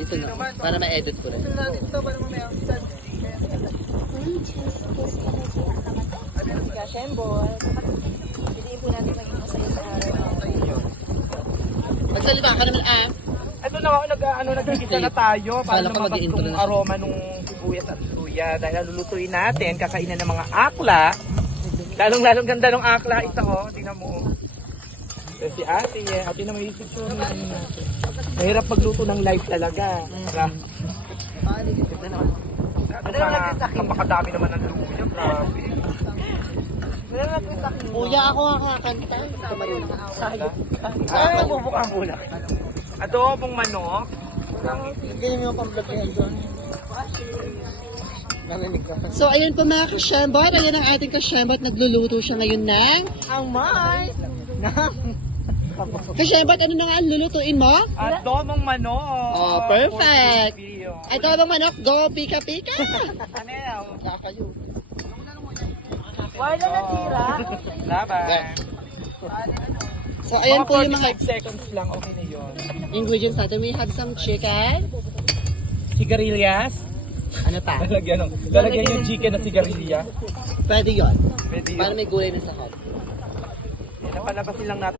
Dito na. Para ma-edit ko rin. Ito natin ito para mamaya. Kashembol. Piliin po natin maging masaya sa araw. Magsalita ka naman, ah. Ito na ako, nagkikita na tayo para Kala ko lumabas mag-i-intro yung na. aroma nung sibuyas at luya. Dahil lulutuin natin, kakainan ng mga akla. Lalong ganda ng akla. Isa ko, tingnan mo. Si ate, ate na may picture na natin. Mahirap magluto ng live talaga. Napakadami naman ng luya, grabe. Kuya, ako ang kakanta. Ay, bubukang muna. Adobong manok. Ganyan yung pang-vlog doon. So, ayun po mga kasyembot. Ayan ang ating kasyembot. Nagluluto siya ngayon ng... Ang mais. Kasyembot, ano na nga ang lulutuin mo? Adobong manok. Oh, perfect. Video. Ito ba manok? Go, pika-pika! Ano yan? Kakayo. Wala na tira. Laban. So, ayan po yung mga 45 seconds lang, okay na yun. ingredients natin. We have some chicken. Sigarilyas. Ano pa? Lalagyan yung chicken na sigarilya. Pwede yun. Pwede Para yun. may gulay na sa hot. Napalabasin lang natin.